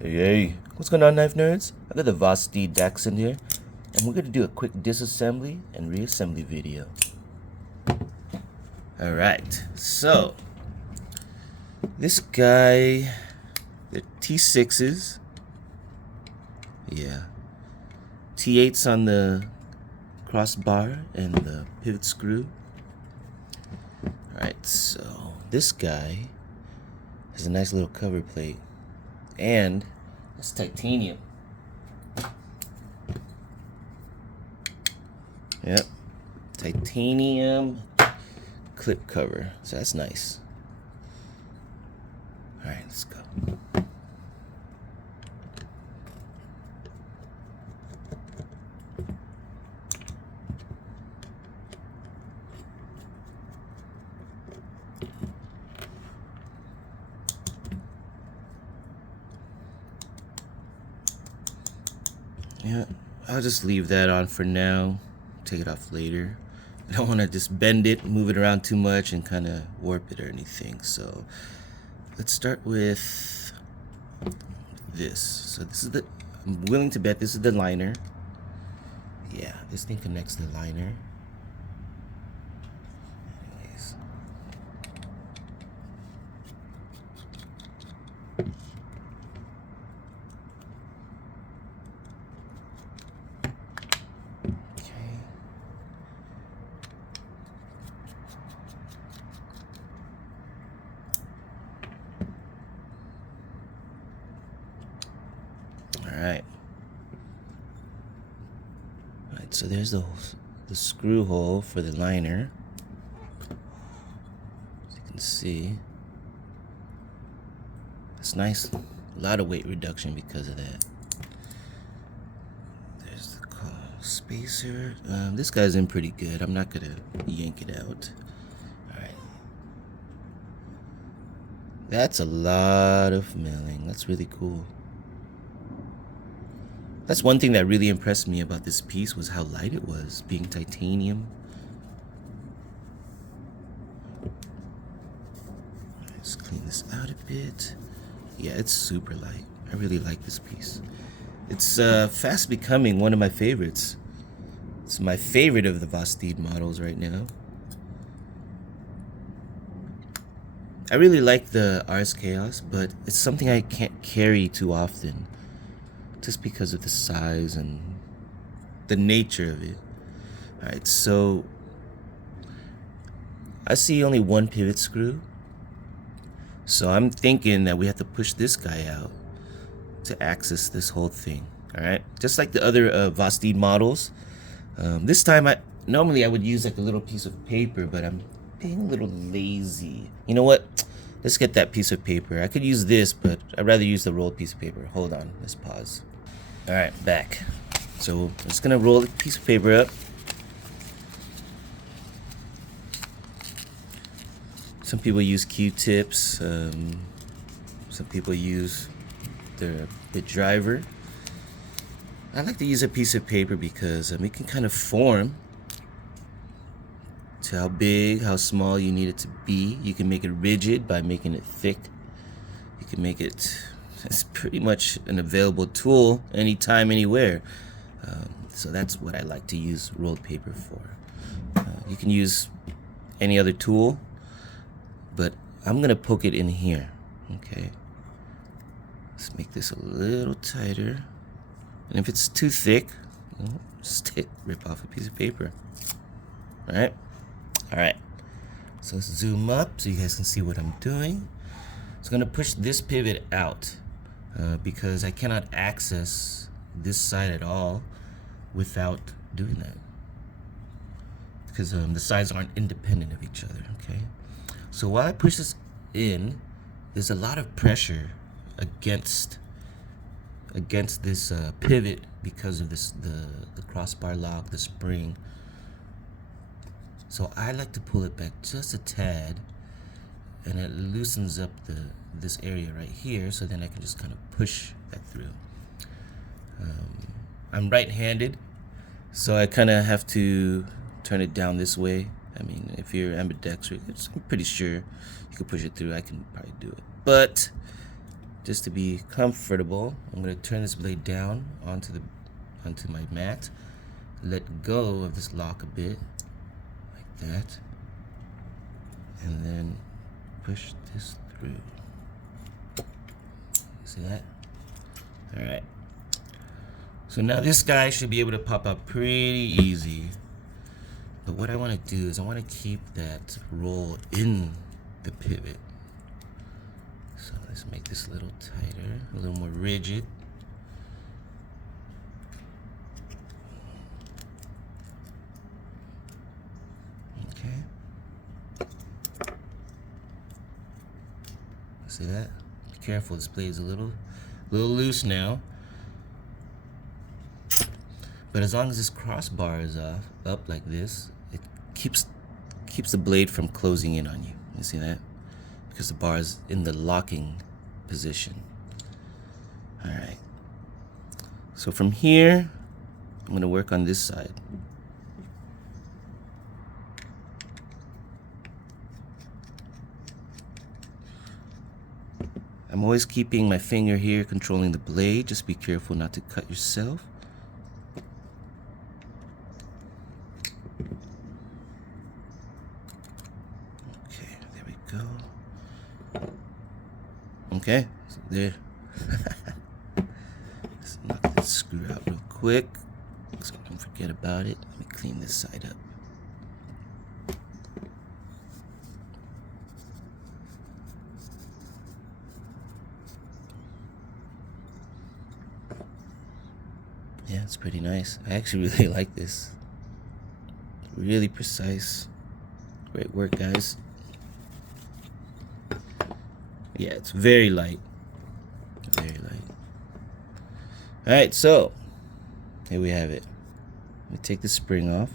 Hey, what's going on, knife nerds? I got the Vosteed Dachshund here, and we're gonna do a quick disassembly and reassembly video. Alright, so this guy, the T6s, yeah, T8s on the crossbar and the pivot screw. Alright, so this guy has a nice little cover plate, and it's titanium. Yep, titanium clip cover, so that's nice. All right, let's go. Yeah, I'll just leave that on for now. Take it off later. I don't want to just bend it, move it around too much, and kind of warp it or anything. So let's start with this. So this is I'm willing to bet this is the liner. Yeah, this thing connects to the liner. Anyways. Alright, so there's the screw hole for the liner. As you can see, it's nice. A lot of weight reduction because of that. There's the spacer. This guy's in pretty good. I'm not gonna yank it out. Alright. That's a lot of milling. That's really cool. That's one thing that really impressed me about this piece was how light it was, being titanium. Let's clean this out a bit. Yeah, it's super light. I really like this piece. It's fast becoming one of my favorites. It's my favorite of the Vosteed models right now. I really like the Ars Chaos, but it's something I can't carry too often, just because of the size and the nature of it. Alright, so I see only one pivot screw, so I'm thinking that we have to push this guy out to access this whole thing. Alright, just like the other Vosteed models. This time normally I would use like a little piece of paper, but I'm being a little lazy. You know what? Let's get that piece of paper. I could use this, but I'd rather use the rolled piece of paper. Hold on, let's pause. Alright, back. So I'm just gonna roll a piece of paper up. Some people use Q-tips. Some people use the driver. I like to use a piece of paper because it can kind of form to how big, how small you need it to be. You can make it rigid by making it thick. You can make it, it's pretty much an available tool anytime, anywhere. So that's what I like to use rolled paper for. You can use any other tool, but I'm gonna poke it in here. Okay, let's make this a little tighter. And if it's too thick, just rip off a piece of paper. Alright? Alright. So let's zoom up so you guys can see what I'm doing. So I'm going to push this pivot out because I cannot access this side at all without doing that. Because the sides aren't independent of each other, okay? So while I push this in, there's a lot of pressure against this pivot because of the crossbar lock, the spring. So I like to pull it back just a tad, and it loosens up this area right here, so then I can just kind of push that through. I'm right-handed, so I kind of have to turn it down this way. I mean, if you're ambidextrous, I'm pretty sure you could push it through. I can probably do it, but just to be comfortable, I'm going to turn this blade down onto my mat, let go of this lock a bit, like that, and then push this through. See that? All right. So now this guy should be able to pop out pretty easy. But what I want to do is I want to keep that roll in the pivot. So let's make this a little tighter, a little more rigid. Okay. See that? Be careful, this blade's a little loose now. But as long as this crossbar is up like this, it keeps the blade from closing in on you. You see that? Because the bar is in the locking position. All right. So from here, I'm going to work on this side. I'm always keeping my finger here controlling the blade. Just be careful not to cut yourself. Okay, there we go. Okay, so there. Let's knock this screw out real quick so I don't forget about it. Let me clean this side up. Yeah, it's pretty nice. I actually really like this. Really precise. Great work, guys. Yeah, it's very light. Very light. Alright, so here we have it. Let me take the spring off.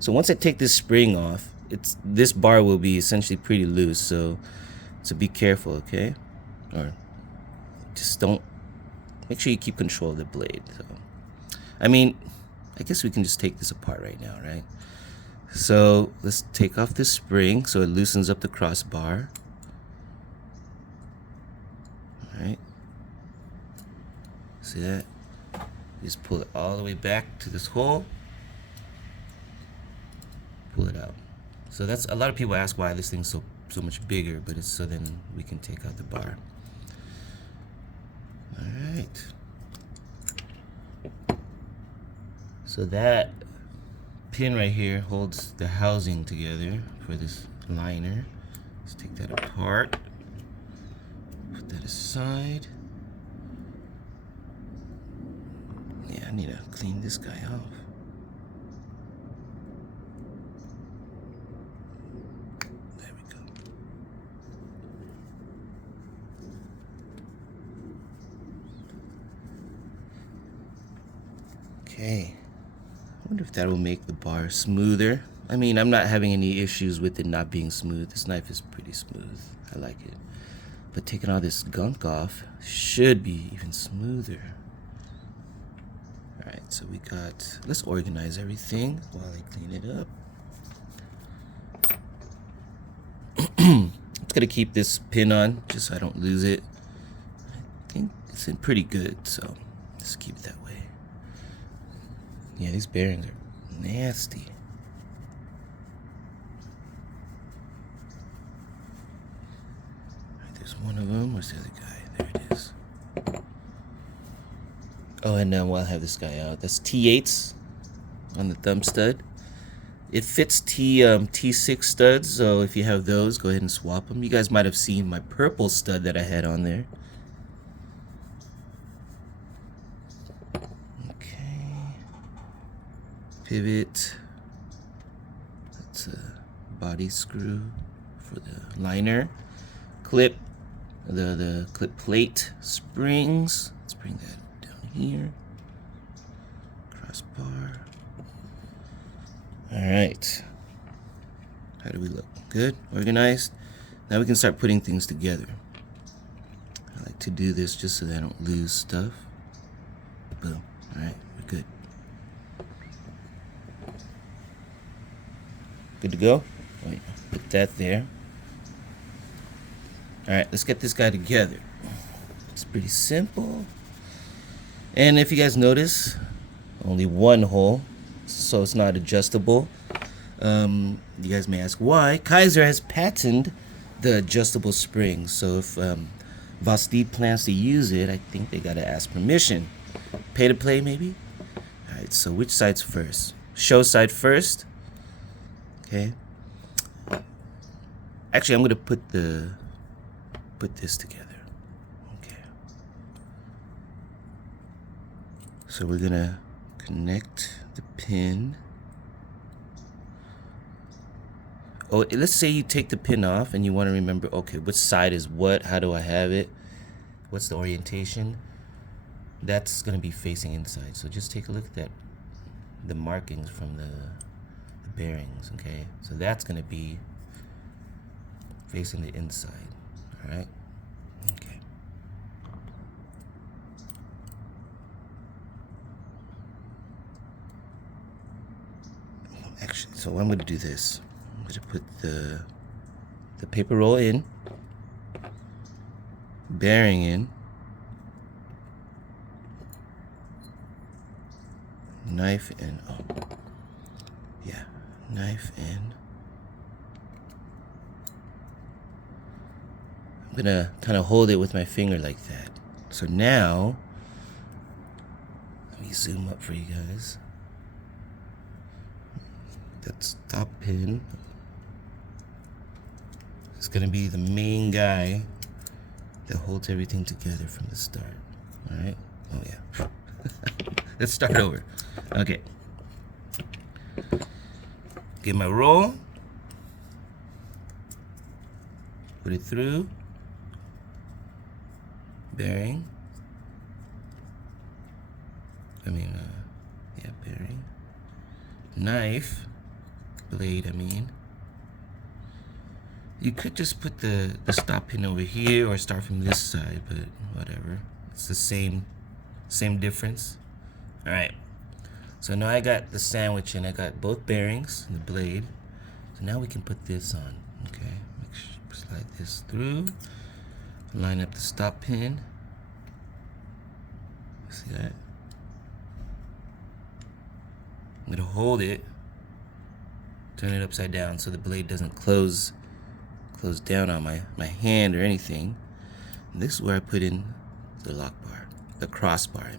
So once I take this spring off, this bar will be essentially pretty loose, so be careful, okay? Or just don't, make sure you keep control of the blade. So I mean, I guess we can just take this apart right now, right? So let's take off this spring so it loosens up the crossbar. All right. See that? Just pull it all the way back to this hole. Pull it out. So that's, a lot of people ask why this thing's so much bigger, but it's so then we can take out the bar. All right. So that pin right here holds the housing together for this liner. Let's take that apart. Put that aside. Yeah, I need to clean this guy off. There we go. Okay. I wonder if that will make the bar smoother. I mean, I'm not having any issues with it not being smooth. This knife is pretty smooth. I like it. But taking all this gunk off should be even smoother. Alright, so we got, let's organize everything while I clean it up. I'm just gonna keep this pin on just so I don't lose it. I think it's in pretty good, so let's keep it that way. Yeah, these bearings are nasty. Right, there's one of them. Where's the other guy? There it is. Oh, and now we'll have this guy out. That's T8s on the thumb stud. It fits T6 studs, so if you have those, go ahead and swap them. You guys might have seen my purple stud that I had on there. Pivot. That's a body screw for the liner. Clip, the clip plate springs. Let's bring that down here. Crossbar. All right. How do we look? Good? Organized? Now we can start putting things together. I like to do this just so that I don't lose stuff. Boom. All right, we're good. Good to go? Wait, put that there. Alright, let's get this guy together. It's pretty simple. And if you guys notice, only one hole, so it's not adjustable. You guys may ask why. Kaiser has patented the adjustable spring, so if Vosteed plans to use it, I think they gotta ask permission. Pay to play, maybe? Alright, so which side's first? Show side first. Okay. Actually, I'm gonna put this together. Okay. So we're gonna connect the pin. Oh, let's say you take the pin off and you want to remember, okay, which side is what? How do I have it? What's the orientation? That's going to be facing inside. So just take a look at that, the markings from the bearings, okay? So that's going to be facing the inside, all right? Okay. Actually, so I'm going to do this. I'm going to put the paper roll in, bearing in, knife in, oh, yeah, knife in. I'm going to kind of hold it with my finger like that. So now, let me zoom up for you guys. That stop pin is going to be the main guy that holds everything together from the start. Alright? Oh yeah. Let's start over. Okay. Get my roll. Put it through. Bearing. Yeah, bearing. Knife. Blade, You could just put the stop pin over here or start from this side, but whatever. It's the same difference. Alright. So now I got the sandwich and I got both bearings and the blade. So now we can put this on. Okay. Make sure slide this through. Line up the stop pin. See that? I'm gonna hold it. Turn it upside down so the blade doesn't close down on my hand or anything. And this is where I put in the lock bar, the crossbar,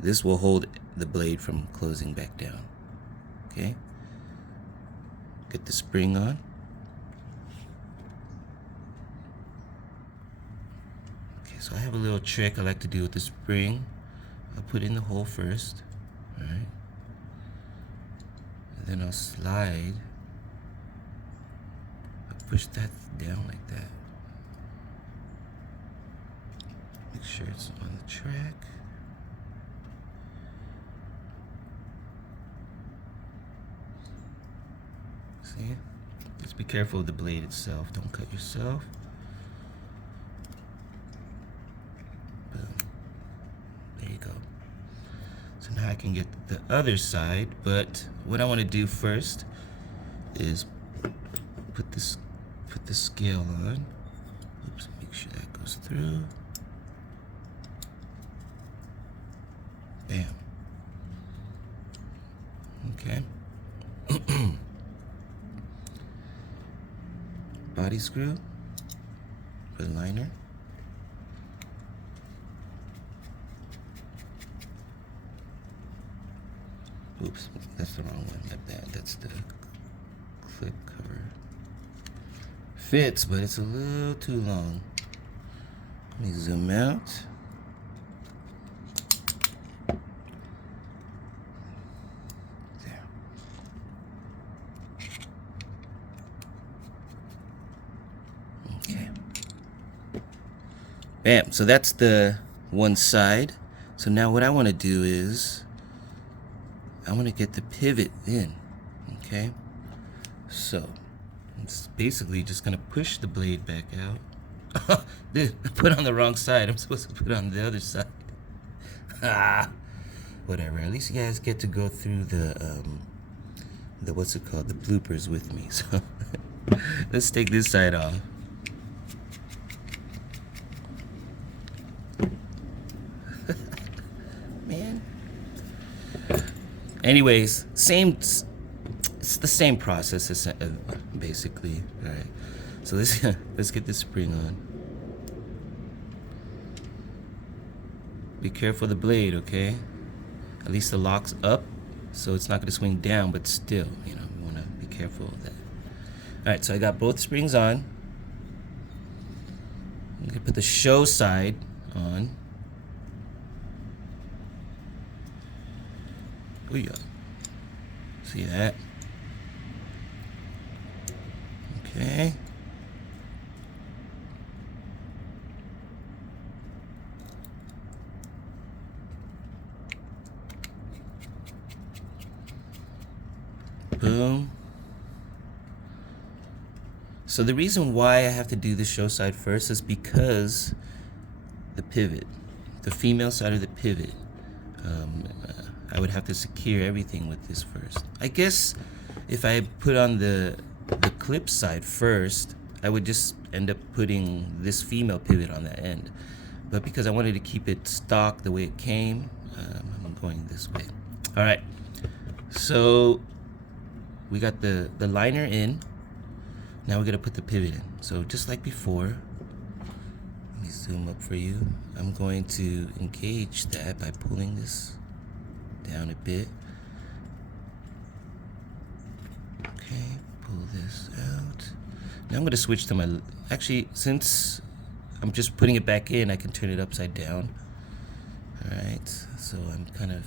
This will hold the blade from closing back down. Okay? Get the spring on. Okay, so I have a little trick I like to do with the spring. I'll put in the hole first. Alright. And then I'll slide. I'll push that down like that. Make sure it's on the track. See? Just be careful of the blade itself. Don't cut yourself. Boom. There you go. So now I can get the other side, but what I want to do first is put the scale on. Oops, make sure that goes through. Bam. Okay. Body screw for the liner. Oops, that's the wrong one. My bad. That's the clip cover. Fits, but it's a little too long. Let me zoom out. There. Okay. Bam. So that's the one side. So now what I want to do is I want to get the pivot in, okay? So, it's basically just going to push the blade back out. Dude, I put on the wrong side. I'm supposed to put it on the other side. Whatever. At least you guys get to go through the what's it called? The bloopers with me. So, let's take this side off. Anyways, it's the same process basically. All right, so let's get this spring on. Be careful of the blade, okay? At least the lock's up, so it's not going to swing down, but still, you know, we want to be careful of that. All right, so I got both springs on. I'm going to put the show side on. Oh yeah. See that? Okay. Boom. So the reason why I have to do the show side first is because the pivot, the female side of the pivot, I would have to secure everything with this first. I guess if I put on the clip side first, I would just end up putting this female pivot on that end. But because I wanted to keep it stock the way it came, I'm going this way. All right, so we got the liner in. Now we're gonna put the pivot in. So just like before, let me zoom up for you. I'm going to engage that by pulling this down a bit. Okay, pull this out. Now I'm gonna switch to my, actually, since I'm just putting it back in, I can turn it upside down. All right, so I'm kind of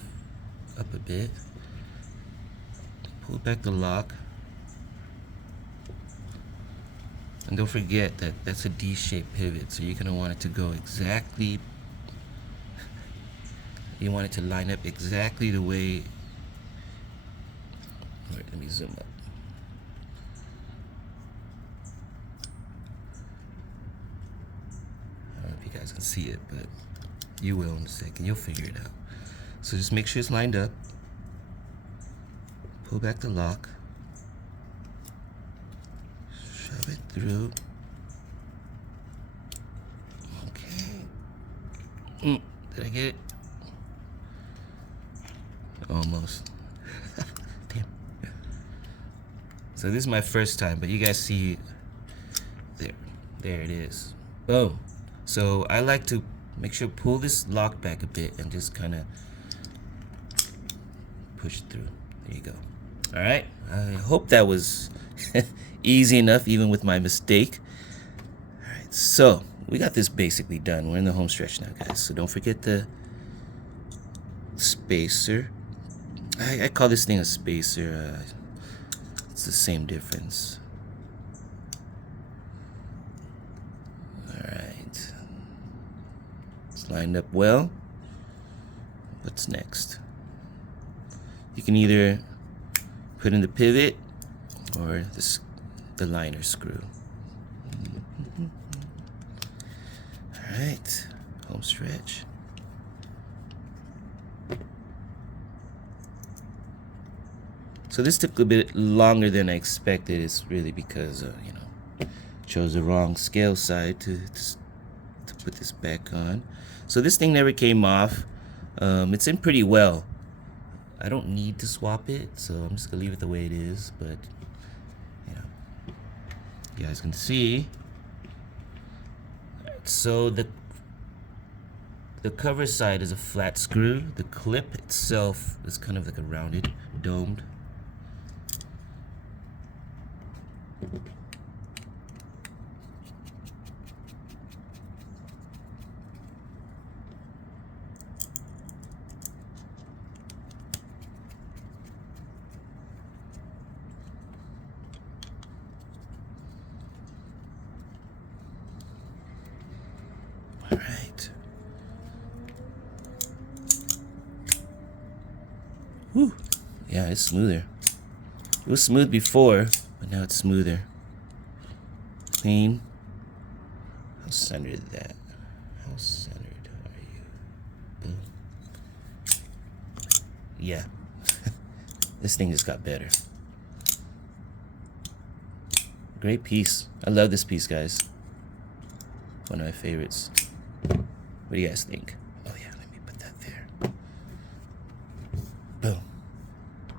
up a bit. Pull back the lock. And don't forget that that's a D-shaped pivot, so you're gonna want it to go exactly, you want it to line up exactly the way, wait, let me zoom up. I don't know if you guys can see it, but you will in a second, you'll figure it out. So just make sure it's lined up. Pull back the lock. Shove it through. Okay. Did I get it? Almost. Damn. So this is my first time, but you guys see there it is. Boom. So I like to make sure pull this lock back a bit and just kind of push through. There you go. All right. I hope that was easy enough, even with my mistake. All right. So we got this basically done. We're in the home stretch now, guys. So don't forget the spacer. I call this thing a spacer. It's the same difference. All right. It's lined up well. What's next? You can either put in the pivot or the liner screw. All right, home stretch. So this took a bit longer than I expected. It's really because you know, chose the wrong scale side to put this back on. So this thing never came off. It's in pretty well. I don't need to swap it, so I'm just gonna leave it the way it is. But you know, you guys can see. So the cover side is a flat screw. The clip itself is kind of like a rounded, domed. All right. Whew. Yeah, it's smoother. It was smooth before, but now it's smoother. Clean. How centered is that? How centered are you? Boom. Yeah. This thing just got better. Great piece. I love this piece, guys. One of my favorites. What do you guys think? Oh yeah, let me put that there. Boom.